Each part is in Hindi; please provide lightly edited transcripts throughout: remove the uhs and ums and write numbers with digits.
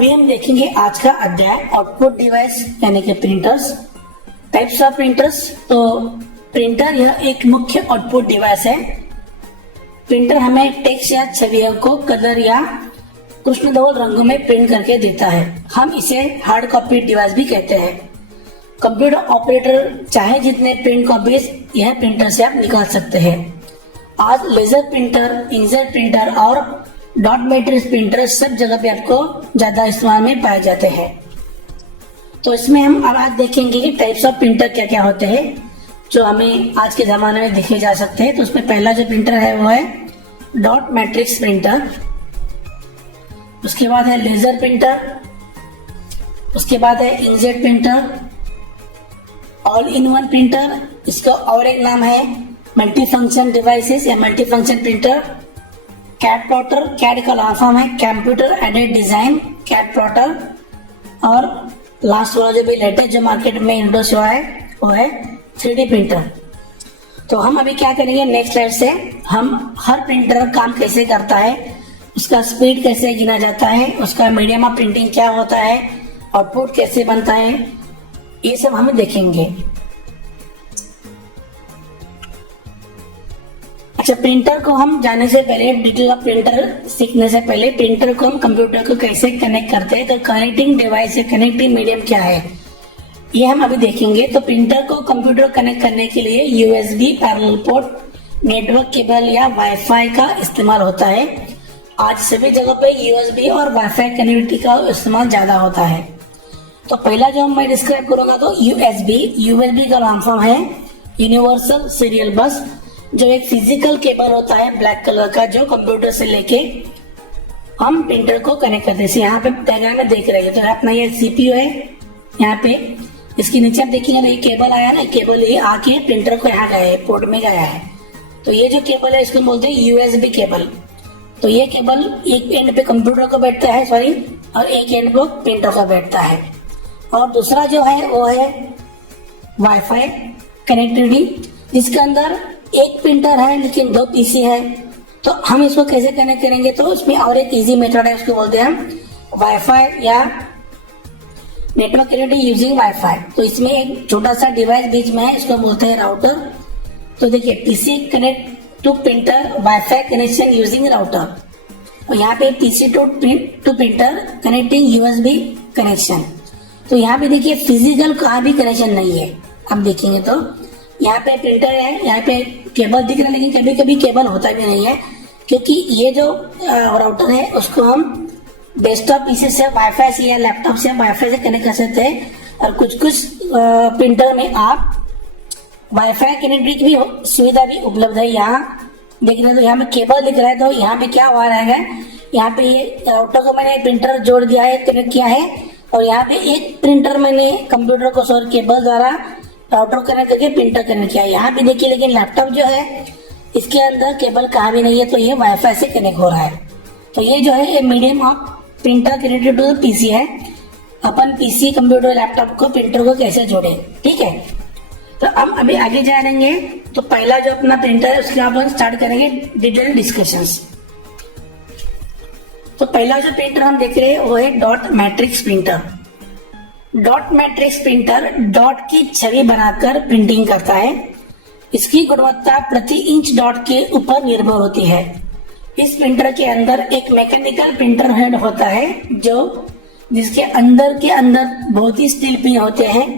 अभी हम देखेंगे आज का अध्याय आउटपुट डिवाइस यानी कि प्रिंटर्स, टाइप्स ऑफ प्रिंटर्स। तो प्रिंटर यह एक मुख्य आउटपुट डिवाइस है। प्रिंटर हमें टेक्स्ट या छवियों को कलर या कृष्णधवल रंगों में प्रिंट करके देता है। हम इसे हार्ड कॉपी डिवाइस भी कहते हैं। कंप्यूटर ऑपरेटर चाहे जितने प्रिंट कॉपीज यह प्रिंटर से आप निकाल सकते हैं। आज लेजर प्रिंटर, इंकजेट प्रिंटर और डॉट मैट्रिक्स प्रिंटर सब जगह पे आपको ज्यादा इस्तेमाल में पाए जाते हैं। तो इसमें हम अब आज देखेंगे कि टाइप्स ऑफ प्रिंटर क्या क्या होते हैं जो हमें आज के जमाने में देखे जा सकते हैं। तो उसमें पहला जो प्रिंटर है वो है डॉट मैट्रिक्स प्रिंटर, उसके बाद है लेजर प्रिंटर, उसके बाद है inkjet printer, all in one printer, इसका और एक नाम है मल्टी फंक्शन डिवाइसेस या multi function printer, CAD plotter, CAD का लॉन्ग फॉर्म है computer aided design CAD plotter, और लास्ट वाला जो भी लेटेस्ट जो मार्केट में इंट्रोड्यूस हुआ है वो है 3D प्रिंटर। तो हम अभी क्या करेंगे नेक्स्ट स्लाइड से, हम हर प्रिंटर का काम कैसे करता है, उसका स्पीड कैसे गिना जाता है, उसका मीडियम ऑफ प्रिंटिंग क्या होता है, आउटपुट कैसे बनता है, ये सब हम देखेंगे। अच्छा, प्रिंटर को हम जाने से पहले, डिटेल ऑफ प्रिंटर सीखने से पहले प्रिंटर को हम कंप्यूटर को कैसे कनेक्ट करते हैं, तो कनेक्टिंग डिवाइस या कनेक्टिंग मीडियम क्या है ये हम अभी देखेंगे। तो प्रिंटर को कंप्यूटर कनेक्ट करने के लिए USB, parallel port, network cable या वाईफाई का इस्तेमाल होता है। आज सभी जगह पे यूएसबी और वाईफाई कनेक्टिविटी का इस्तेमाल ज्यादा होता है। तो पहला जो मैं डिस्क्राइब करूंगा तो यूएसबी का लॉन्ग फॉर्म है यूनिवर्सल सीरियल बस, जो एक फिजिकल केबल होता है ब्लैक कलर का जो कंप्यूटर से लेके हम प्रिंटर को कनेक्ट करते हैं। यहाँ पे डायग्राम में देख रहे हैं तो अपना ये सीपीयू है, यहाँ पे इसके नीचे आप देखिएगा ना ये केबल आया ना, केबल ये आके प्रिंटर को यहाँ गया है, पोर्ट में गया है। तो ये जो केबल है इसको बोलते हैं यूएसबी केबल। तो ये केबल एक एंड पे कंप्यूटर को बैठता है और एक एंड पे प्रिंटर को बैठता है। और दूसरा जो है वो है वाईफाई कनेक्टिविटी, जिसके अंदर एक प्रिंटर है लेकिन 2 पीसी है। तो हम इसको कैसे कनेक्ट करेंगे, तो उसमें और एक इजी मेथड है, उसको बोलते हैं हम वाईफाई या नेटवर्क कनेक्टिविटी यूजिंग वाईफाई। तो इसमें एक छोटा सा डिवाइस बीच में है, इसको बोलते हैं राउटर। तो देखिए PC connect to printer, wifi connection using router. और यहाँ पे PC to printer connecting USB connection. तो यहाँ पे देखिए फिजिकल कहाँ भी कनेक्शन नहीं है। अब देखेंगे तो यहाँ पे प्रिंटर है, यहाँ पे केबल दिख रहा है, लेकिन कभी कभी केबल होता भी नहीं है क्योंकि ये जो राउटर है उसको हम डेस्कटॉप पीसी से, वाईफाई से या लैपटॉप से वाईफाई से कनेक्ट कर सकते हैं। और कुछ प्रिंटर में आप वाईफाई कनेक्टिविटी की भी सुविधा भी उपलब्ध है। यहाँ देख रहे तो यहाँ पे केबल दिख रहा है, तो यहाँ पे क्या हुआ रहेगा, यहाँ पे ये राउटर को मैंने प्रिंटर जोड़ दिया है, कनेक्ट किया है, और यहाँ पे एक प्रिंटर मैंने कंप्यूटर को सॉरी केबल द्वारा राउटर कनेक्ट करके प्रिंटर कनेक्ट किया है। यहाँ पे देखिए लेकिन लैपटॉप जो है इसके अंदर केबल कहाँ भी नहीं है, तो ये वाईफाई से कनेक्ट हो रहा है। तो ये जो है ये medium of printer connected to PC है। अपन पीसी, कंप्यूटर, लैपटॉप को प्रिंटर को कैसे जोड़े, ठीक है। तो हम अभी आगे जाएंगे। तो पहला जो अपना प्रिंटर है उसके अपन स्टार्ट करेंगे डिटेल डिस्कशंस। तो पहला जो प्रिंटर हम देख रहे हैं वो है dot matrix printer. Dot matrix printer dot की छवि बनाकर प्रिंटिंग करता है। इसकी गुणवत्ता प्रति इंच डॉट के ऊपर निर्भर होती है। इस प्रिंटर के अंदर एक मैकेनिकल प्रिंटर हेड होता है जिसके अंदर बहुत ही स्टील पिन होते हैं।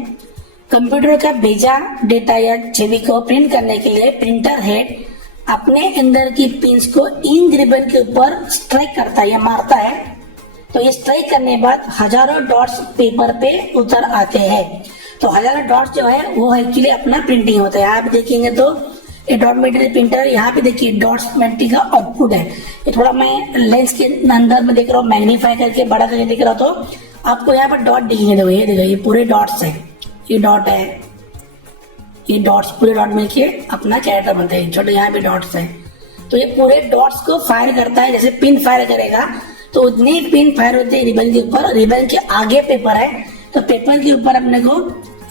कंप्यूटर का भेजा डेटा या छवि को प्रिंट करने के लिए प्रिंटर हेड अपने अंदर की पिंस को इंक रिबन के ऊपर स्ट्राइक करता है या मारता है। तो ये स्ट्राइक करने के बाद हजारों डॉट्स पेपर पे उतर आते हैं। तो हजारों डॉट्स जो है वो एक्चुअली अपना प्रिंटिंग होता है। आप देखेंगे तो ये डॉट मैट्रिक्स प्रिंटर, यहाँ पे देखिए डॉट्स मैट्रिक्स का आउटपुट है। ये थोड़ा मैं लेंस के अंदर में देख रहा हूँ, मैग्नीफाई करके बड़ा करके देख रहा, तो आपको यहाँ पर डॉट दिखेंगे। देखो ये पूरे डॉट्स है, ये डॉट है, ये डॉट्स पूरे डॉट मिलके अपना कैरेक्टर बनते हैं। छोटे यहाँ पे डॉट्स है, तो ये पूरे डॉट्स को फायर करता है। जैसे पिन फायर करेगा तो उतने पिन फायर होते हैं रिबन के ऊपर। रिबन के आगे पेपर है, तो पेपर के ऊपर अपने को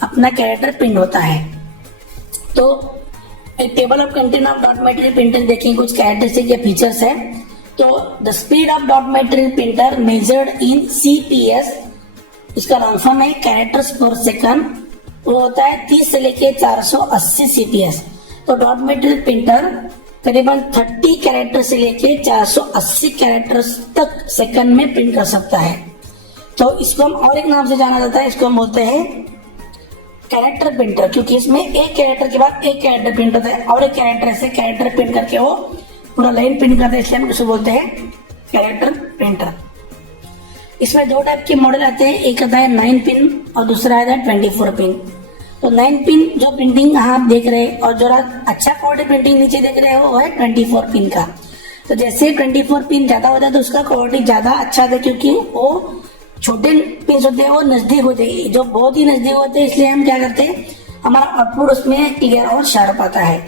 अपना कैरेक्टर प्रिंट होता है। तो एक table of content of dot matrix printer देखेंगे, कुछ कैरेक्टरिस्टिक या फीचर्स है। तो the speed of dot material printer measured in CPS, इसका लॉन्ग फॉर्म है कैरेक्टर्स पर सेकंड, वो होता है 30 से लेके 480 CPS। तो डॉट मेटेरियल प्रिंटर करीबन 30 कैरेक्टर से लेके 480 कैरेक्टर्स तक सेकंड में प्रिंट कर सकता है। तो इसको हम और एक नाम से जाना जाता है, इसको हम बोलते हैं कैरेक्टर प्रिंटर, क्योंकि इसमें एक कैरेक्टर के बाद एक कैरेक्टर प्रिंट होता है और एक कैरेक्टर से कैरेक्टर प्रिंट करके वो पूरा लाइन प्रिंट करते हैं, इसलिए हम इसको बोलते हैं कैरेक्टर प्रिंटर। इसमें दो टाइप के मॉडल आते हैं, एक आता है 9 पिन और दूसरा आता है 24 पिन। तो 9 पिन जो प्रिंटिंग आप देख रहे हैं और जो अच्छा क्वालिटी प्रिंटिंग नीचे देख रहे हो वो है 24 पिन का। तो जैसे 24 पिन ज्यादा होता है तो उसका क्वालिटी ज्यादा अच्छा था, क्योंकि वो छोटे पिन होते हैं वो नजदीक होते हैं, जो बहुत ही नजदीक होते हैं, इसलिए हम क्या करते हैं हमारा आउटपुट उसमें क्लियर और शार्प आता है।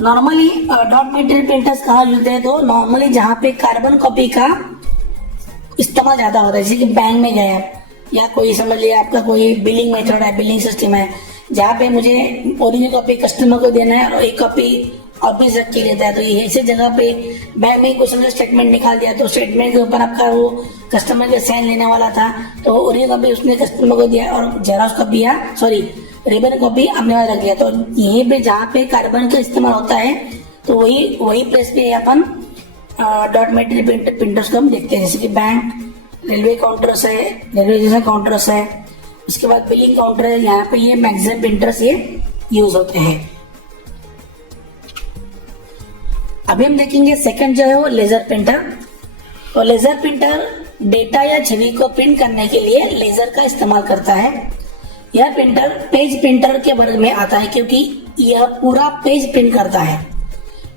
नॉर्मली डॉट मेटेरियल प्रिंटर्स कहाँ यूज होते हैं, तो नॉर्मली जहाँ पे कार्बन कॉपी का इस्तेमाल ज्यादा होता है, जैसे कि बैंक में गया या कोई समझ लिया आपका कोई बिलिंग मेथड है, बिलिंग सिस्टम है, जहाँ पे मुझे ओरिजिनल कॉपी कस्टमर को देना है और एक कॉपी ऑफिस रख के देता है। तो ये ऐसे जगह पे बैंक में कुछ समझो स्टेटमेंट निकाल दिया, तो स्टेटमेंट के ऊपर आपका वो कस्टमर के साइन लेने वाला था, तो ओरिजिनल कॉपी उसने कस्टमर को दिया और जेरॉक्स कॉपी या रिबन कॉपी अपने पास रख दिया। तो यहीं पे जहाँ पे कार्बन का इस्तेमाल होता है तो वही प्लेस पे अपन डॉट मेटेरियल प्रिंटर्स को हम देखते हैं, जैसे कि बैंक, रेलवे काउंटर्स है, रेलवे स्टेशन काउंटर्स है, उसके बाद बिलिंग काउंटर है, यहाँ पे ये मैक्सिमम प्रिंटर्स ये यूज होते हैं। अभी हम देखेंगे सेकंड जो है वो लेजर प्रिंटर। तो लेजर प्रिंटर डेटा या छवि को प्रिंट करने के लिए लेजर का इस्तेमाल करता है। यह प्रिंटर पेज प्रिंटर के वर्ग में आता है, क्योंकि यह पूरा पेज प्रिंट करता है।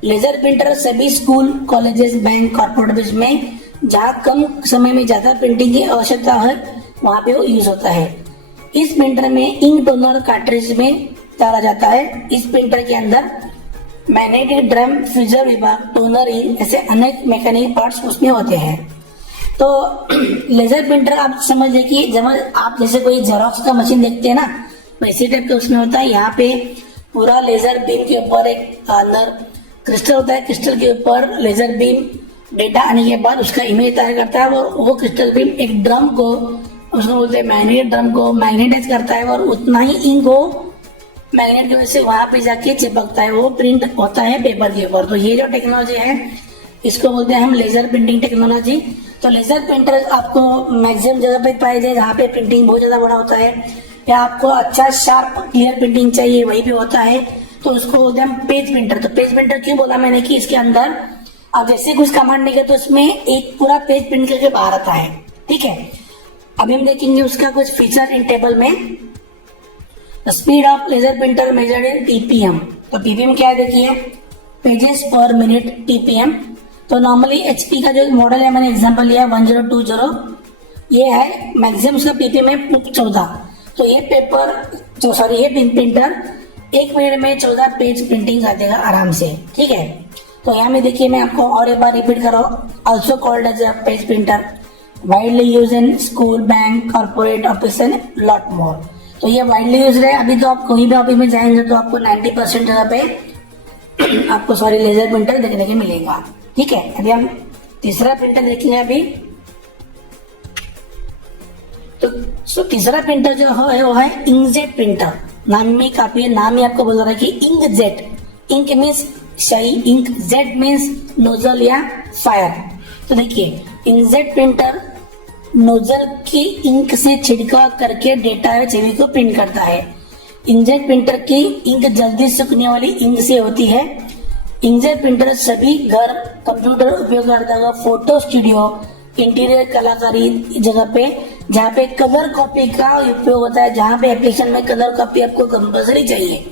लेजर प्रिंटर सभी स्कूल, कॉलेजेस, बैंक, कॉर्पोरेट में जहाँ कम समय में ज्यादा प्रिंटिंग की आवश्यकता है वहां पे वो यूज होता है। इस प्रिंटर में इंक टोनर कार्ट्रिज में डाला जाता है। इस प्रिंटर के अंदर मैग्नेटिक ड्रम, फ्रीजर विभाग, टोनर इंक ऐसे अनेक मैकेनिक पार्ट्स उसमें होते हैं। तो लेजर प्रिंटर आप समझिए कि जब आप जैसे कोई जेरॉक्स का मशीन देखते हैं ना, वैसे टाइप का उसमें होता है। यहाँ पे पूरा लेजर बीम के ऊपर एक अंदर क्रिस्टल होता है, क्रिस्टल के ऊपर लेजर बीम डेटा आने के बाद उसका इमेज तैयार करता है और वो क्रिस्टल बीम एक ड्रम को, उसको बोलते हैं मैग्नेट, ड्रम को मैग्नेटाइज करता है और उतना ही इंक को मैग्नेट की वजह से वहां पे जाके चिपकता है, वो प्रिंट होता है पेपर के ऊपर। तो ये जो टेक्नोलॉजी है इसको बोलते हैं हम लेजर प्रिंटिंग टेक्नोलॉजी। तो लेजर प्रिंटर आपको मैक्सिमम जगह पे पाए जाए जहाँ पे प्रिंटिंग बहुत ज्यादा बड़ा होता है या आपको अच्छा शार्प क्लियर प्रिंटिंग चाहिए वहीं पे होता है, तो उसको बोलते हैं हम पेज प्रिंटर। तो पेज प्रिंटर क्यों बोला मैंने कि इसके अंदर आप जैसे कुछ कमांड देंगे तो उसमें एक पूरा पेज प्रिंट करके बाहर आता है। ठीक है, अभी हम देखेंगे उसका कुछ फीचर इन टेबल में। Speed of laser printer measured in TPM. तो टीपीएम क्या है देखिए, पेजेस पर मिनट टीपीएम। तो नॉर्मली एचपी का जो मॉडल है मैंने एग्जांपल लिया 1020, ये है मैक्सिमम उसका पीपीएम है 14। तो ये ये प्रिंटर 1 मिनट में 14 पेज प्रिंटिंग कर देगा आराम से। ठीक है, तो यहाँ में देखिए मैं आपको और एक बार रिपीट कर रहा हूँ, also called as a page printer, widely use in school, bank, corporate office and lot more. तो ये वाइडली यूज है। अभी तो आप कोई भी ऑफिस में जाएंगे तो आपको 90% जगह पे आपको लेजर प्रिंटर देखने को मिलेगा। ठीक है, अभी हम तीसरा प्रिंटर देखेंगे अभी। तो तीसरा प्रिंटर जो है वो है इंकजेट प्रिंटर। नाम में काफी नाम ही आपको बोल रहा है कि इंकजेट। इंक मीन्स शाई, इंक, जेट मीन्स नोजल या फायर। तो देखिए इंकजेट प्रिंटर नोजल की इंक से छिड़काव करके डेटा या छवि को प्रिंट करता है। इंकजेट प्रिंटर की इंक जल्दी सूखने वाली इंक से होती है। इंकजेट प्रिंटर सभी घर, कंप्यूटर उपयोगकर्ता का फोटो स्टूडियो, इंटीरियर कलाकारी जगह पे जहाँ पे कलर कॉपी का उपयोग होता है, जहाँ पे एप्लीकेशन में कलर कॉपी आपको कंपल्सरी चाहिए,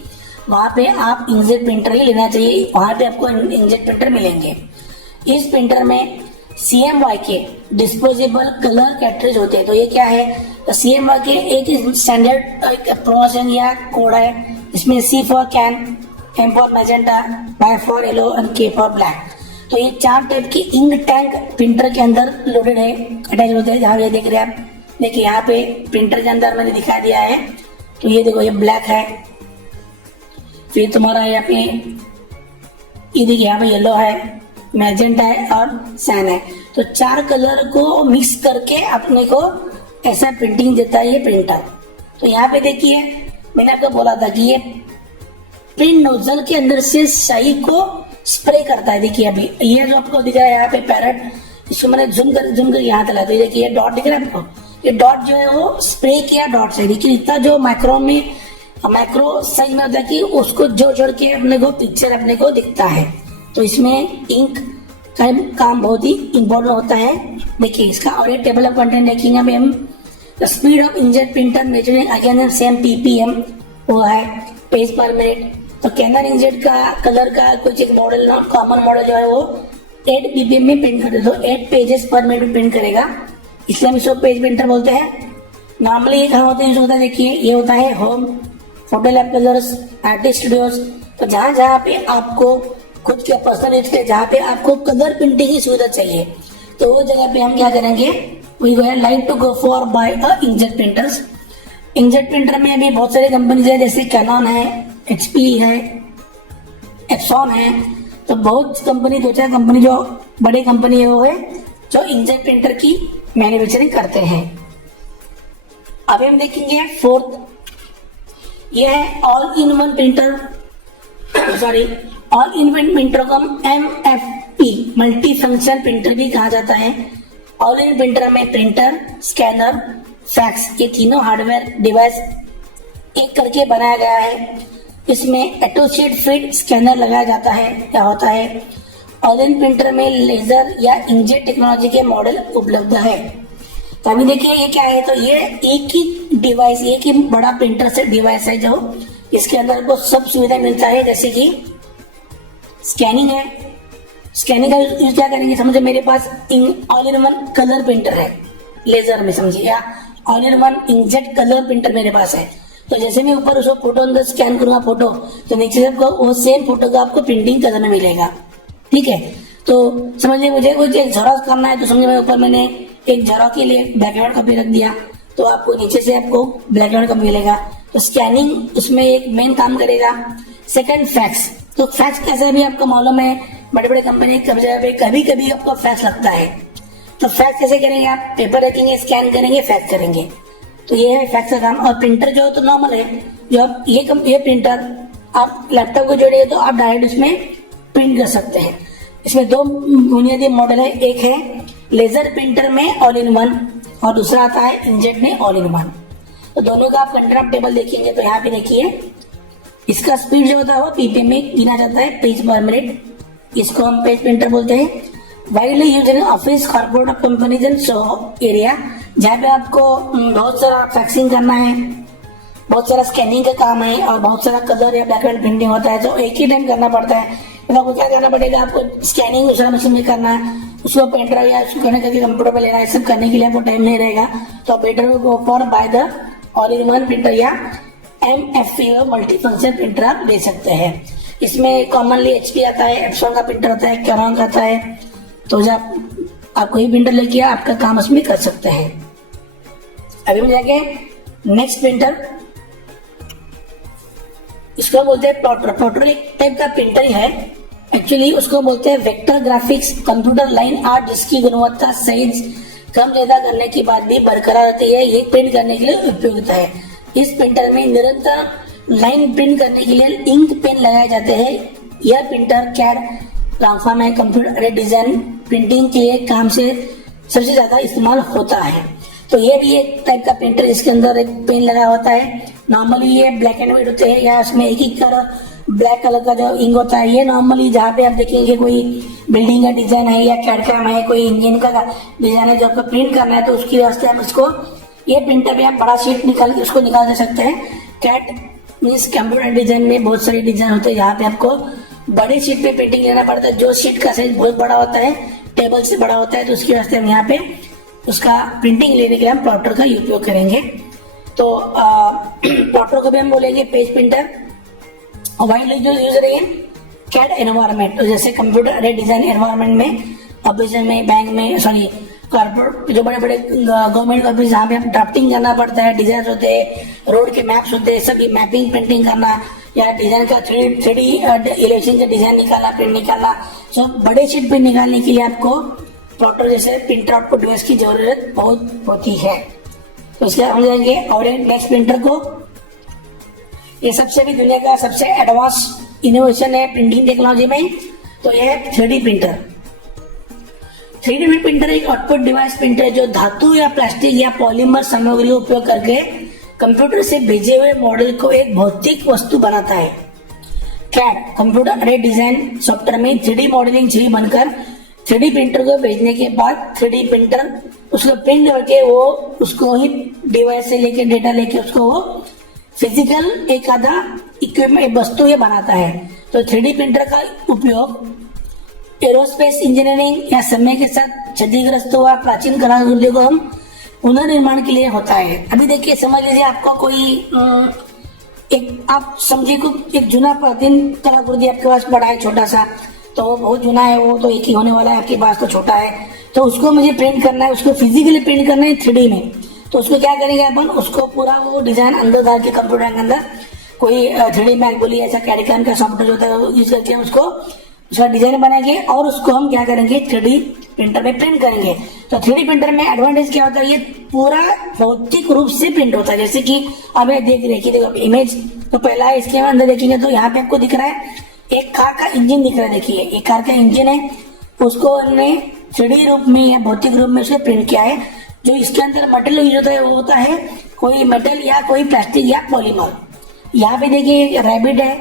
वहां पे आप इंकजेट प्रिंटर ही लेना चाहिए, वहां पे आपको इंकजेट प्रिंटर मिलेंगे। इस प्रिंटर में CMY के डिस्पोजेबल कलर कैट्रिज होते हैं। तो ये क्या है, तो CMY के एक स्टैंडर्ड प्रोमोशन या कोड है, इसमें C for can, M for magenta, Y for yellow and K for black. तो ये 4 टाइप की इंक टैंक प्रिंटर के अंदर लोडेड है, अटैच होते हैं। जहाँ ये देख रहे हैं आप, देखिए यहाँ पे प्रिंटर के अंदर मैंने दिखा दिया है। तो ये देखो ये ब्लैक है, फिर तुम्हारा यहाँ पे ये देखिए यहाँ पे येलो है, मैजेंटा है और सैन है। तो 4 कलर को मिक्स करके अपने को ऐसा प्रिंटिंग देता है ये प्रिंटर। तो यहाँ पे देखिए मैंने आपको बोला था कि ये प्रिंट नोजल के अंदर से स्याही को स्प्रे करता है। देखिए अभी ये जो आपको दिख रहा है यहाँ पे पैरेट, इसको मैंने जूम कर यहाँ तला, तो देखिए ये डॉट दिख रहा है आपको, ये डॉट जो है वो स्प्रे किया डॉट से। देखिए इतना जो माइक्रो साइज में होता है कि उसको जोड़ के अपने को पिक्चर अपने को दिखता है। तो इसमें इंक का काम बहुत ही इंपॉर्टेंट होता है। देखिए इसका और ये टेबल ऑफ कंटेंट देखेंगे अभी हम। The speed of inkjet printer measuring again same ppm वो है पेज पर मिनट। तो कैनन इंकजेट का कलर का कुछ एक मॉडल ना कॉमन मॉडल जो है वो 8 पीपीएम में प्रिंट करते, तो 8 पेजेस पर मिनट प्रिंट करेगा, इसलिए हम इसको पेज प्रिंटर बोलते हैं। नॉर्मली ये कहाँ होता है, देखिए ये होता है home, photo lab colours, artist studios. तो जहाँ पे आपको खुद के पर्सनल यूज के जहाँ पे आपको कलर प्रिंटिंग की सुविधा चाहिए, तो वो जगह पे हम क्या करेंगे, we would like to go for buy a inkjet printers. Inkjet printer में अभी बहुत सारी कंपनीज है, जैसे कैनन है, एचपी है, एप्सॉन है। तो बहुत कंपनी, 2-4 कंपनी जो बड़ी कंपनी है वो है जो इंकजेट प्रिंटर की मैन्युफैक्चरिंग करते हैं। अभी हम देखेंगे 4th, यह है all in one printer, sorry all in one printer को हम MFP मल्टी फंक्शन प्रिंटर भी कहा जाता है। ऑल इन प्रिंटर में प्रिंटर, स्कैनर, फैक्स ये तीनों हार्डवेयर डिवाइस एक करके बनाया गया है। इसमें एटोसिएट फीड स्कैनर लगाया जाता है। क्या होता है, ऑल इन प्रिंटर में लेजर या इंकजेट टेक्नोलॉजी के मॉडल उपलब्ध है। तो अभी देखिए ये क्या है, तो ये एक ही डिवाइस, एक ही बड़ा प्रिंटर से डिवाइस है जो इसके अंदर को सब सुविधा मिलता है, जैसे कि स्कैनिंग है। स्कैनिंग का यूज क्या करेंगे, समझे मेरे पास all in one colour printer है लेजर में, समझिए, या all in one inkjet colour printer मेरे पास है। तो जैसे मैं ऊपर उसको फोटो अंदर स्कैन करूंगा फोटो, तो नीचे से आपको वो सेम फोटो का आपको प्रिंटिंग कलर में मिलेगा। ठीक है, तो समझिए मुझे कुछ एक झेरॉक्स करना है, तो समझिए मैं ऊपर मैंने एक झेरॉक्स के लिए ब्लैक एंड व्हाइट कॉपी रख दिया, तो आपको नीचे से आपको ब्लैक एंड व्हाइट कॉपी मिलेगा। तो स्कैनिंग उसमें एक मेन काम करेगा। सेकंड फैक्स, तो फैक्स कैसे भी आपको मालूम है, बड़े बड़े कंपनी कभी कभी आपको फैक्स लगता है। तो फैक्स कैसे करेंगे, आप पेपर रखेंगे, स्कैन करेंगे, फैक्स करेंगे। तो ये है फैक्स का काम। और प्रिंटर जो तो नॉर्मल है, जो आप ये प्रिंटर आप लैपटॉप को जोड़िए तो आप डायरेक्ट उसमें प्रिंट कर सकते हैं। इसमें 2 बुनियादी मॉडल है, एक है लेजर प्रिंटर में ऑल इन वन और दूसरा आता है इंकजेट में ऑल इन वन। तो दोनों का आप कंट्रोल टेबल देखेंगे तो यहाँ पे देखिए इसका स्पीड जो होता है वो पीपीएम में गिना जाता है, पेज पर मिनट। इसको हम पेज प्रिंटर बोलते हैं। Widely use in office, corporate companies and show area, जहाँ पे आपको बहुत सारा फैक्सिंग करना है, बहुत सारा स्कैनिंग का काम है और बहुत सारा कलर या ब्लैक एंड प्रिंटिंग होता है, जो एक ही टाइम करना पड़ता है। तो आपको क्या करना पड़ेगा, आपको स्कैनिंग दूसरा मशीन में करना है, उसको पेंटर या उसको करके कंप्यूटर पे लेना है, सब करने के लिए आपको टाइम नहीं रहेगा। तो better go for by the all in one printer या MFP मल्टी फंक्शन प्रिंटर आप ले सकते हैं। इसमें कॉमनली HP आता है, एप्सॉन का प्रिंटर आता है, कैनन का आता है। तो जब आप कोई प्रिंटर लेके आपका काम उसमें कर सकते हैं। अभी हम जाके नेक्स्ट प्रिंटर, इसको बोलते हैं प्लॉटर। प्लॉटर एक टाइप का प्रिंटर ही है, एक्चुअली उसको बोलते हैं vector graphics computer line art, जिसकी गुणवत्ता साइज कम ज्यादा करने की बात भी बरकरार रहती है। ये प्रिंट करने के लिए उपयुक्त है। इस प्रिंटर में निरंतर लाइन प्रिंट करने के लिए इंक पेन लगाए जाते हैं। यह प्रिंटर कैड प्लेटफॉर्म है, कंप्यूटर डिजाइन प्रिंटिंग के काम से सबसे ज्यादा इस्तेमाल होता है। तो ये भी एक टाइप का प्रिंटर जिसके अंदर एक पेन लगा होता है। नॉर्मली ये ब्लैक एंड व्हाइट होते हैं या उसमें एक ही कलर ब्लैक कलर का जो इंक होता है। ये नॉर्मली जहाँ पे आप देखेंगे कोई बिल्डिंग का डिजाइन है या कैड कैम है, कोई इंजन का डिजाइन है जो आपको प्रिंट करना है, तो उसकी वास्ते हम इसको ये प्रिंटर पे आप बड़ा शीट उसको निकाल दे सकते हैं। कैट मीन्स कंप्यूटर डिजाइन में बहुत सारे डिजाइन होते हैं, यहाँ पे आपको बड़ी शीट पे प्रिंटिंग लेना पड़ता है। जो शीट का साइज बहुत बड़ा होता है, टेबल से बड़ा होता है, तो उसकी वास्ते हम यहाँ पे उसका प्रिंटिंग लेने के लिए हम प्लॉटर का उपयोग करेंगे। तो प्लॉटर को भी हम बोलेंगे पेज प्रिंटर। वाइडली जो यूज रही है कैड एनवायरमेंट, तो जैसे कंप्यूटर डिजाइन एनवायरमेंट में, ऑफिस में, बैंक में, सॉरी कॉर्पोरेट जो बड़े बड़े गवर्नमेंट ऑफिस जहाँ पे हम ड्राफ्टिंग करना पड़ता है, डिजाइन होते हैं, रोड के मैप्स होते हैं, सभी मैपिंग प्रिंटिंग करना, या डिजाइन का थ्री डी एलिवेशन का डिजाइन निकाला, प्रिंट निकाला, तो बड़े शीट पे निकालने के लिए आपको प्लॉटर जैसे प्रिंटर आउटपुट डिवाइस की जरूरत बहुत होती है। तो इसके हम जाएंगे और एक नेक्स्ट प्रिंटर को। ये सबसे भी दुनिया का सबसे एडवांस इनोवेशन है प्रिंटिंग टेक्नोलॉजी में। तो यह है 3D प्रिंटर। 3D प्रिंटर एक आउटपुट डिवाइस प्रिंटर है जो धातु या प्लास्टिक या पॉलीमर सामग्री का उपयोग करके कंप्यूटर से भेजे हुए मॉडल को एक भौतिक वस्तु बनाता है। CAD computer aided design software में 3D मॉडलिंग छवि बनकर 3D प्रिंटर को भेजने के बाद 3D प्रिंटर उसको प्रिंट करके वो उसको ही डिवाइस से लेके डेटा लेके उसको वो फिजिकल एक आधा इक्विपमेंट वस्तु ये बनाता है। तो 3D प्रिंटर का उपयोग एरोस्पेस इंजीनियरिंग या समय के साथ क्षतिग्रस्त हुआ प्राचीन कलाकृति को हम पुनर्निर्माण के लिए होता है। अभी देखिए, समझ लीजिए आपको कोई एक आप समझिए को एक जुना प्राचीन कलाकृति आपके पास पड़ा है छोटा सा, तो वो बहुत जुना है, वो तो एक ही होने वाला है, आपके पास तो छोटा है, तो उसको मुझे प्रिंट करना है, उसको फिजिकली प्रिंट करना है 3D में। तो उसको क्या करेंगे अपन, उसको पूरा वो डिजाइन अंदर डाल के कंप्यूटर के अंदर कोई 3D मैक बोली ऐसा कैडिकन का सॉफ्टवेयर होता है यूज करके उसका डिजाइन बनाएंगे और उसको हम क्या करेंगे 3D प्रिंटर में प्रिंट करेंगे। तो 3D प्रिंटर में एडवांटेज क्या होता है, ये पूरा भौतिक रूप से प्रिंट होता है। जैसे कि अब देख रहे देखो इमेज, तो पहला इसके अंदर देखेंगे तो यहाँ पे आपको दिख रहा है एक कार का इंजन दिख रहा है। देखिए एक कार का इंजन है, उसको हमने 3D रूप में या भौतिक रूप में उसे प्रिंट किया है। जो इसके अंदर मटेरियल यूज होता है वो होता है कोई मेटल या कोई प्लास्टिक या पॉलीमर। यहाँ पे देखिए रैबिट है,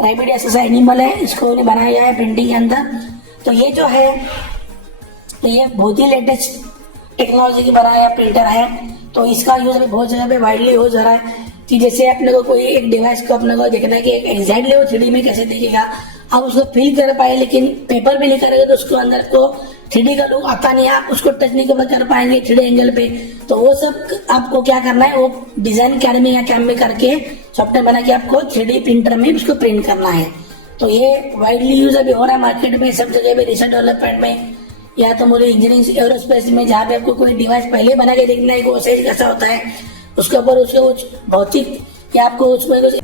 रैबिट ऐसा एनिमल है, इसको बनाया गया है प्रिंटिंग के अंदर। तो ये जो है तो ये बहुत ही लेटेस्ट टेक्नोलॉजी की बनाया प्रिंटर है। तो इसका यूज अभी बहुत जगह पे वाइडली हो जा रहा है कि जैसे अपने को कोई एक डिवाइस को अपने को देखना है कि एग्जैक्टली वो 3D में कैसे दिखेगा, आप उसको फील कर पाए, लेकिन पेपर पे लिखा रहेगा तो उसको अंदर को 3D का लुक आता नहीं है, आप उसको टच नहीं कर पाएंगे 3D एंगल पे। तो वो सब आपको क्या करना है, वो डिजाइन कैड में या कैम में करके सॉफ्टवेयर बना के आपको 3D प्रिंटर में उसको प्रिंट करना है। तो ये वाइडली यूज अभी हो रहा है मार्केट में, सब जगह पे, रिसर्च डेवलपमेंट में या तो मुझे इंजीनियरिंग एरोस्पेस में, जहाँ पे आपको कोई डिवाइस पहले बना के देखना है कि वो साइज कैसा होता है, उसके ऊपर उसके कुछ भौतिक या आपको उसमें कुछ